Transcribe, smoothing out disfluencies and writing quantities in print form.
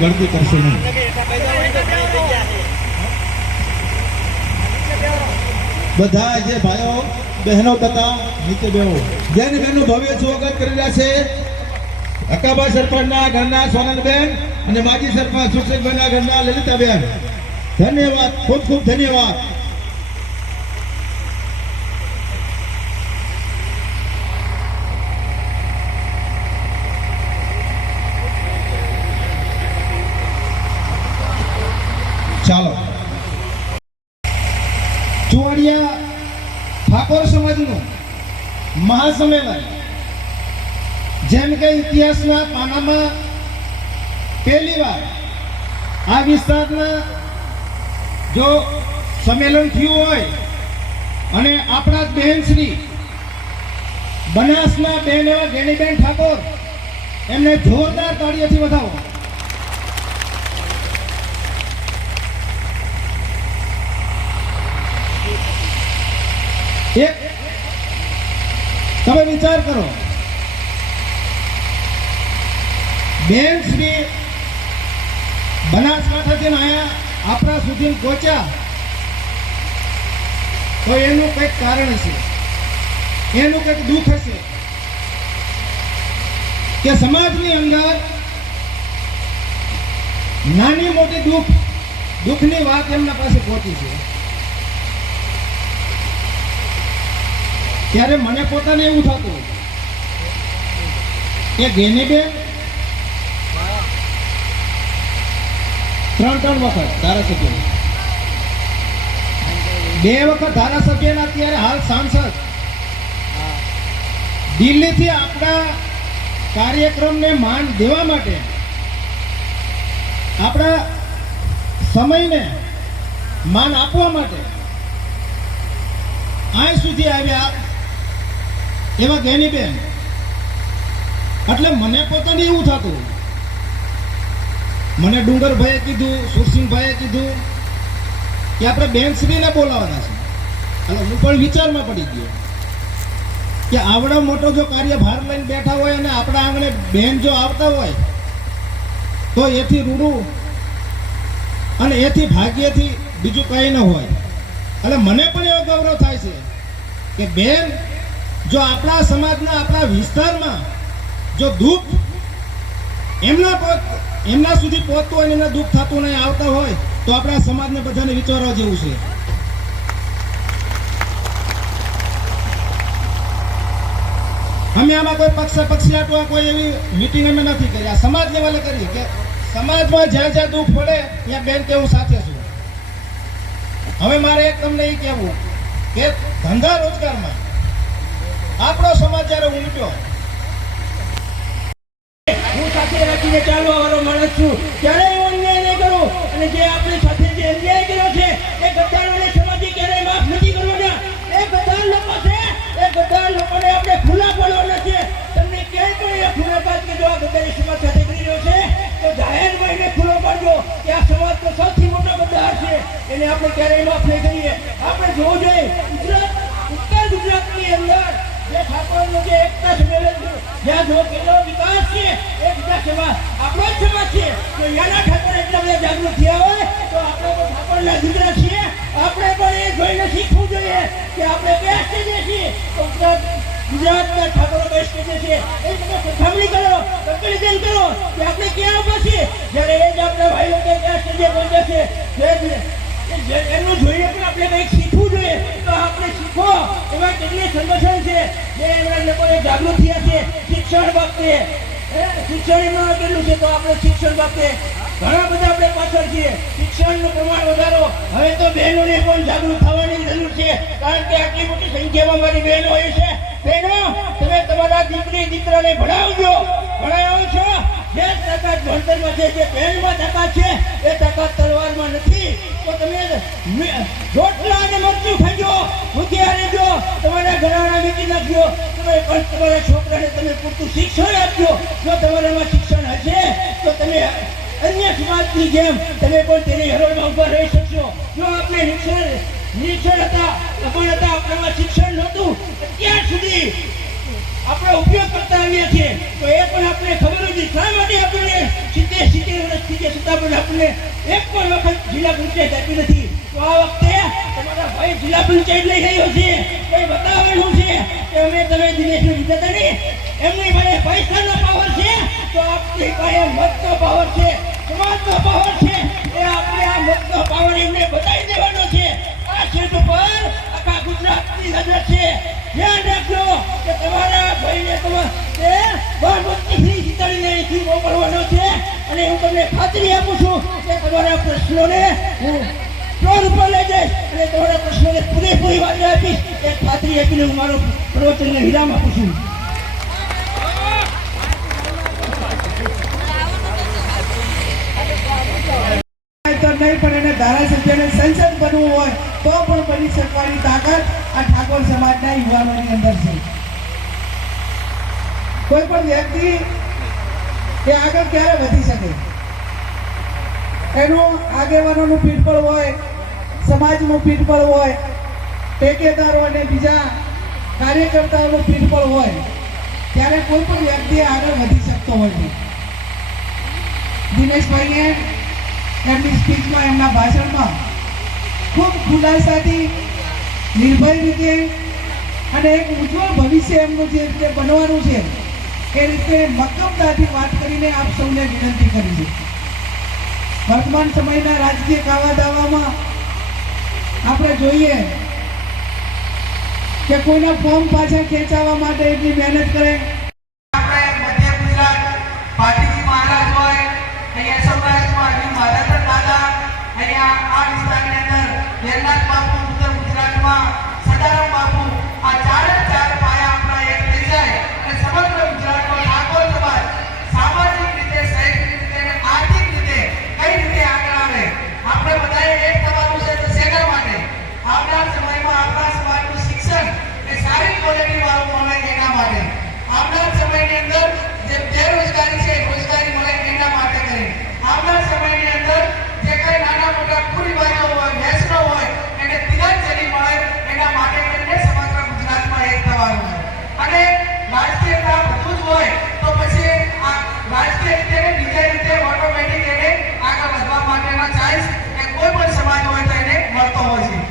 ગણતી કરશે નહીં. બધા જે ભાઈઓ બહેનો તથા નીચે બેહો જેની બહેનો ભવ્ય સ્વાગત કરી રહ્યા છે અકાબા સરપંચના ઘરના સોનલબેન અને માજી સરપંચ સુખસિંહભાઈના ઘરના લલિતાબેન. ધન્યવાદ, ખૂબ ખૂબ ધન્યવાદ. ચાલો ચુવાડિયા ઠાકોર સમાજનું મહાસંમેલન જેમ કે ઇતિહાસના પાનામાં પહેલી વાર આ વિસ્તારના જો સંમેલન થયું હોય અને આપણા જ બહેન શ્રી બનાસના બેન એવા ગેનીબેન ઠાકોર એમને જોરદાર તાળીઓથી વધાવો. એક તમે વિચાર કરો, બેન શ્રી બનાસકાંઠાથી આયા આપણા સુધી પહોંચ્યા તો એનું કંઈક કારણ હશે, એનું કંઈક દુઃખ હશે કે સમાજની અંદર નાની મોટી દુઃખની વાત એમના પાસે પહોંચી છે. ત્યારે મને પોતાને એવું થતું કે ગેનીબેન 3 વખત ધારાસભ્ય, 2 વખત ધારાસભ્યના અત્યારે હાલ સાંસદ, દિલ્હીથી આપણા કાર્યક્રમને માન દેવા માટે આપણા સમયને માન આપવા માટે અહીં સુધી આવ્યા એવા ગેનીબેન. એટલે મને પોતાને એવું થતું, મને ડુંગરભાઈએ કીધું, સુરસિંહભાઈએ કીધું કે આપણે બેનશ્રીને બોલાવવાના છે. એટલે હું પણ વિચારમાં પડી ગયો કે આવડો મોટો જો કાર્યભાર લઈને બેઠા હોય અને આપણા આંગણે બેન જો આવતા હોય તો એથી રૂડું અને એથી ભાગ્યથી બીજું કંઈ ન હોય. એટલે મને પણ એવો ગૌરવ થાય છે કે બેન જો આપણા સમાજના, આપણા વિસ્તારમાં જો દુઃખ એમના સુધી પહોંચતું હોય, એમના દુઃખ થતું નહીં આવતા હોય તો આપણા સમાજને બધાને વિચારવા જેવું છે. અમે આમાં કોઈ પક્ષાટવા કોઈ એવી મીટિંગ અમે નથી કરી, આ સમાજ લેવલે કરી કે સમાજમાં જ્યાં જ્યાં દુઃખ પડે ત્યાં બેન કે હું સાથે છું. હવે મારે એક તમને એ કહેવું કે ધંધા રોજગારમાં આપણો સમાજ જ્યારે ઉમટ્યો, હું સાથે રાખીને ચાલવા વાળો માણસ છું, ક્યારેય અન્યાય નહીં કરું. અને જે આપણી સાથે જે અન્યાય કર્યો છે એ ગદ્દારોને સમાજે ક્યારેય માફ નથી કરવાના. એ ગદ્દાર લોકો છે, એ ગદ્દાર લોકોને આપણે ખુલ્લા પાડવાના છે. તમને ક્યાંય પણ એ ખુલ્લા પાડ કે જો આ ગદ્દારી સમાજ સાથે કરી રહ્યો છે તો જાહેરભાઈને ખુલ્લો પાડજો કે આ સમાજનો સૌથી મોટો ગદ્દાર છે, એને આપણે ક્યારેય માફ નહીં કરીએ. આપણે જોવું જોઈએ ઉત્તર ગુજરાતની અંદર જે ઠાકોરનું જે એકતા સંમેલન છે, જ્યાં જો કેટલો વિકાસ છે, એકતા સેવા આપણો જ સમાજ છે. જો યાના ઠાકોર એટલા બધા જાગૃત થયા હોય તો આપણે તો ઠાકોરના દીકરા છીએ, આપણે પણ એ જોઈને શીખવું જોઈએ કે આપણે બેસ્ટ જે છીએ તો ગુજરાતના ઠાકોરો બેસ્ટ છે એ તમે સરખામણી કરો, કમ્પેરિઝન કરો કે આપણે ક્યાં ઊભા છીએ. જ્યારે એ જ આપણા ભાઈ લોકો ક્યાં સ્ટેજે પહોંચ્યા છે, એમનું જોઈએ પણ આપણે કંઈક શીખવું જોઈએ. તો આપણે શીખો. એવા કેટલી સંગઠન છે જે એમના લોકોએ જાગૃત થયા છે શિક્ષણ બાબતે. શિક્ષણ એમનું કેટલું છે તો આપણે શિક્ષણ બાબતે ઘણા બધા આપણે પાછળ છીએ. શિક્ષણનું પ્રમાણ વધારો. હવે તો બહેનોને પણ જાગૃત થવાની જરૂર છે, કારણ કે આટલી મોટી સંખ્યામાં મારી બહેનો હોય છે. બહેનો, તમે તમારા દીકરી દીકરાને ભણાવજો. ભણાવો છો જે તાકાત ભણતરમાં છે, જે બહેનમાં તાકાત છે એ તાકાત તલવારમાં નથી. તો તમે રોટલા અને મરચું ખાજો, ભૂખ્યા રહેજો, તમારા ઘરાણા વીકી નાખજો. તમે પણ તમારા છોકરાને તમે પૂરતું શિક્ષણ આપજો. જો તમારામાં શિક્ષણ હશે તો તમે અન્ય સમાજની જેમ તમે પણ તેની હરોળમાં ઉભા રહી શકશો. જો આપણે નિરક્ષર હતા, અભણ હતા, આપણામાં શિક્ષણ નહોતું, અત્યાર સુધી આપણે ઉપયોગ કરતા આવ્યા છીએ, તો એ પણ આપણે ખબર હતી. શા માટે આપણને 70 વર્ષ થઈ ગયા છતાં પણ આપણને એક પણ વખત જિલ્લા પંચાયત આપી નથી. તો આ વખતે તમારા ભાઈ જિલ્લા પંચાયત લઈ રહ્યો છે. કંઈ બતાવેલું છે કે અમે તમે દિનેશને જીતા નહીં. એમની પાસે પૈસાનો પાવર છે, તો આપણી પાસે મતનો પાવર છે, સમાજનો પાવર છે. એ આપણે આ મતનો પાવર એમને બતાવી દેવાનો છે. આ સીટ ઉપર આખા ગુજરાતની નજર છે. ધ્યાન રાખજો કે તમારા ભાઈને બહુમતીથી જીતાડીને અહીંથી મોકલવાનો છે. અને હું તમને ખાતરી આપું છું કે તમારા પ્રશ્નોને હું ફ્લોર ઉપર લઈ જઈશ અને તમારા પ્રશ્નોને પૂરેપૂરી વાત આપીશ. એ ખાતરી આપીને હું મારો પ્રવચનને વિરામ આપું છું. નહીં પણ એને ધારાસભ્યને સંસદ બનવું હોય તો પણ બની શકવાની તાકાત આ ઠાકોર સમાજના યુવાનોની અંદર છે. કોઈ પણ વ્યક્તિ એ આગળ ક્યારે વધી શકે, એનું આગેવાનોનું પીઠબળ હોય, સમાજનું પીઠબળ હોય, ટેકેદારો અને બીજા કાર્યકર્તાઓનું પીઠબળ હોય, ત્યારે કોઈ પણ વ્યક્તિ આગળ વધી શકતો હોય છે. દિનેશભાઈએ એમની સ્પીચમાં, એમના ભાષણમાં ખૂબ ખુલાસાથી, નિર્ભય રીતે અને એક ઉજ્જવળ ભવિષ્ય એમનું જે રીતે બનવાનું છે એ રીતે મક્કમતાથી વાત કરીને આપ સૌને વિનંતી કરી છે. વર્તમાન સમયના રાજકીય કાવા દાવામાં આપણે જોઈએ કે કોઈના ફોર્મ પાછા ખેંચાવવા માટે એટલી મહેનત કરે. આપણે મધ્ય ગુજરાત પાટીજી મહારાજ હોય, અહીંયા સૌરાષ્ટ્રમાં મહારાજ દાદા, અહીંયા આ વિસ્તારની અંદર વેરનાથ બાપુ, ઉત્તર ગુજરાતમાં સદારામ બાપુ, આ ચારે ચાર પાયા આપણા એક થઈ જાય અને સમગ્ર ગુજરાતમાં ઠાકોર સમાજ સામાજિક રીતે, શૈક્ષણિક રીતે અને આર્થિક રીતે કઈ રીતે આગળ આવે. આપણે બધાએ એક થવાનું છે. તો શેના માટે? આવનાર સમયમાં આપણા સમાજનું શિક્ષણ એ સારી ક્વોલિટી વાળું મળે એના માટે. આવનાર સમયની અંદર જે બેરોજગારી છે રોજગારી મળે એના માટે કરી. આવનાર સમયની અંદર જે કઈ નાના મોટા કુરીબાઈઓ હોય, વ્યસનો હોય એને તિલાંજલિ મળે એના માટે કરીને સમગ્ર ગુજરાતમાં એક થવાનું છે. અને રાજકીયતા બધું જ હોય તો પછી આ રાજકીય રીતે બીજા રીતે ઓટોમેટિક એને આગળ વધવા માટેના ચાન્સ એ કોઈ પણ સમાજ હોય તો એને મળતો હોય છે.